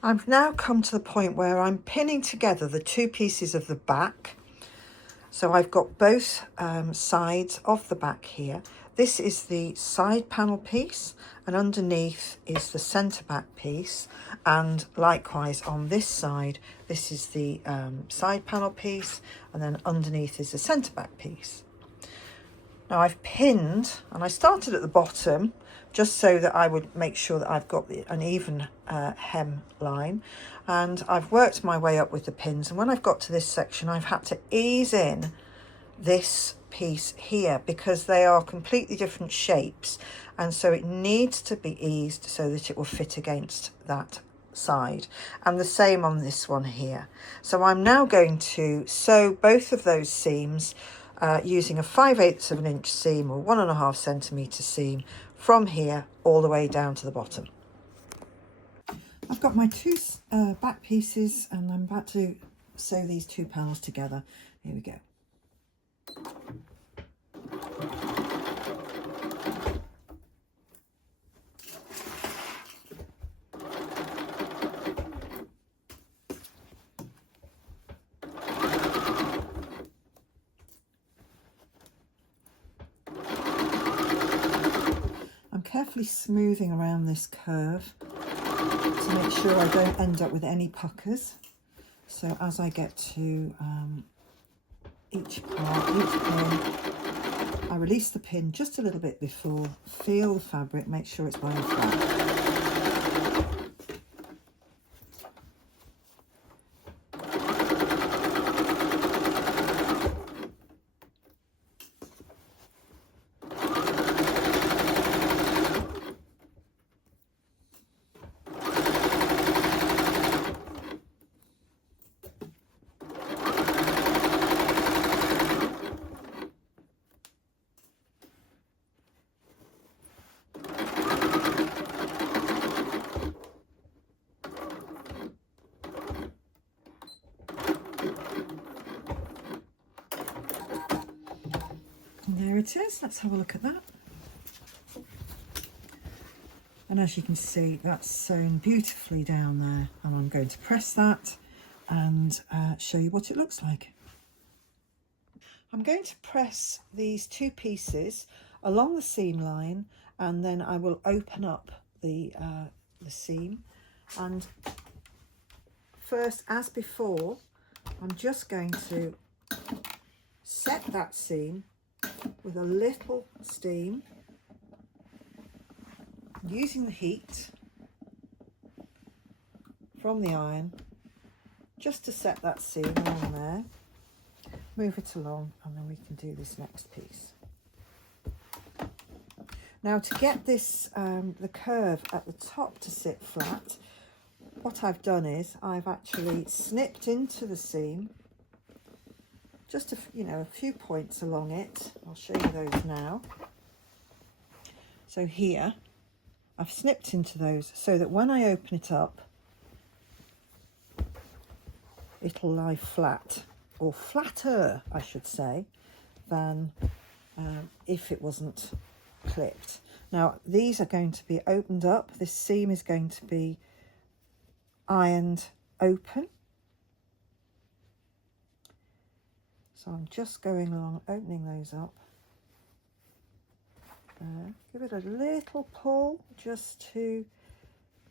I've now come to the point where I'm pinning together the two pieces of the back. So I've got both sides of the back here. This is the side panel piece, and underneath is the centre back piece. And likewise on this side, this is the side panel piece, and then underneath is the centre back piece. Now I've pinned, and I started at the bottom just so that I would make sure that I've got an even hem line, and I've worked my way up with the pins, and when I've got to this section I've had to ease in this piece here because they are completely different shapes, and so it needs to be eased so that it will fit against that side, and the same on this one here. So I'm now going to sew both of those seams using a 5/8 of an inch seam or 1.5 centimetre seam from here all the way down to the bottom. I've got my two back pieces and I'm about to sew these two panels together. Here we go. I'm carefully smoothing around this curve to make sure I don't end up with any puckers. So as I get to each part, each pin, I release the pin just a little bit before, feel the fabric, make sure it's lying flat. And there it is. Let's have a look at that. And as you can see, that's sewn beautifully down there, and I'm going to press that and show you what it looks like. I'm going to press these two pieces along the seam line, and then I will open up the seam. And first, as before, I'm just going to set that seam with a little steam, using the heat from the iron just to set that seam along there. Move it along, and then we can do this next piece. Now, to get this the curve at the top to sit flat, what I've done is I've actually snipped into the seam just a few points along it. I'll show you those now. So here I've snipped into those so that when I open it up, it'll lie flat, or flatter I should say, than if it wasn't clipped. Now these are going to be opened up. This seam is going to be ironed open. So I'm just going along, opening those up. Give it a little pull just to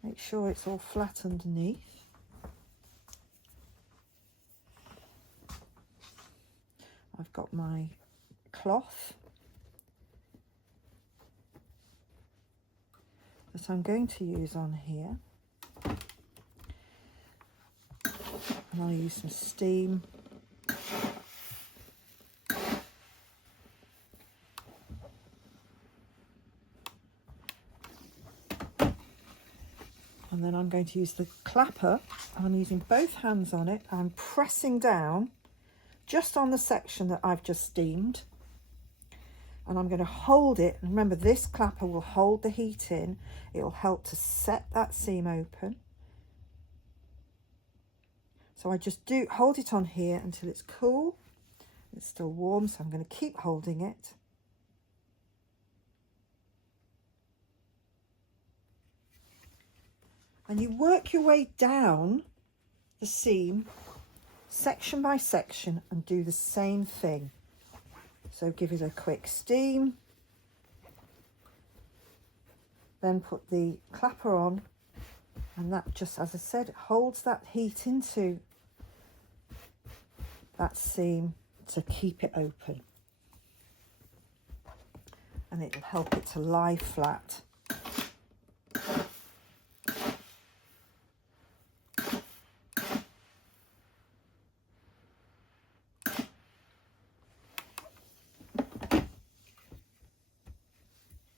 make sure it's all flat underneath. I've got my cloth that I'm going to use on here, and I'll use some steam. And then I'm going to use the clapper. I'm using both hands on it. I'm pressing down just on the section that I've just steamed. And I'm going to hold it. And remember, this clapper will hold the heat in. It will help to set that seam open. So I just hold it on here until it's cool. It's still warm, so I'm going to keep holding it. and you work your way down the seam section by section and do the same thing. So give it a quick steam, then put the clapper on, and that just, as I said, holds that heat into that seam to keep it open, and it'll help it to lie flat.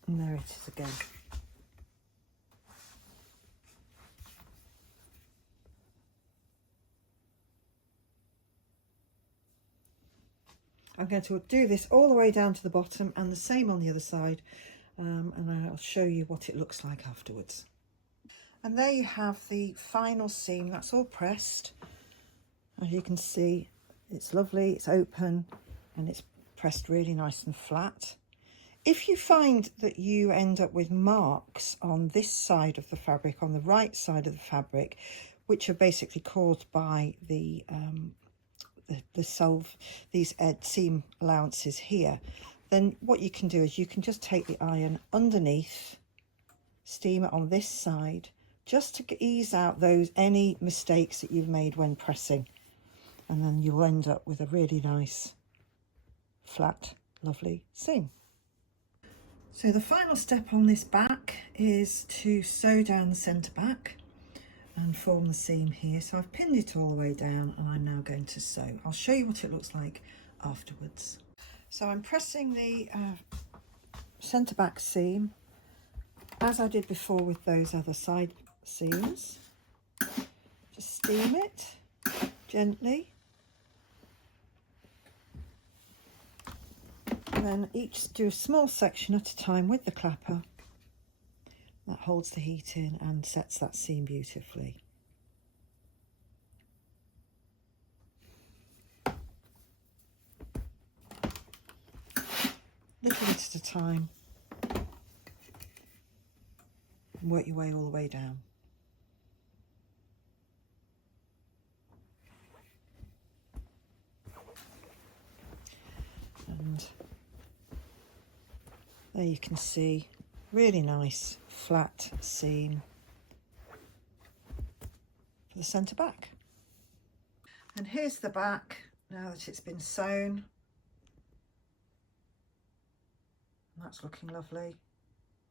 And there it is again. I'm going to do this all the way down to the bottom and the same on the other side, and I'll show you what it looks like afterwards. And there you have the final seam. That's all pressed. As you can see, it's lovely, it's open, and it's pressed really nice and flat. If you find that you end up with marks on this side of the fabric, on the right side of the fabric, which are basically caused by these seam allowances here, then what you can do is you can just take the iron underneath, steam it on this side, just to ease out any mistakes that you've made when pressing, and then you'll end up with a really nice, flat, lovely seam. So the final step on this back is to sew down the centre back and form the seam here. So I've pinned it all the way down, and I'm now going to sew. I'll show you what it looks like afterwards. So I'm pressing the centre back seam as I did before with those other side seams. Just steam it gently, and then each do a small section at a time with the clapper. That holds the heat in and sets that seam beautifully. Little bit at a time, and work your way all the way down. And there you can see really nice flat seam for the centre back. And here's the back now that it's been sewn. And that's looking lovely.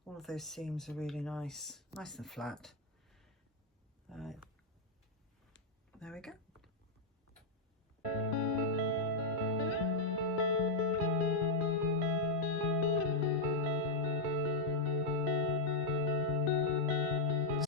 All of those seams are really nice and flat. There we go.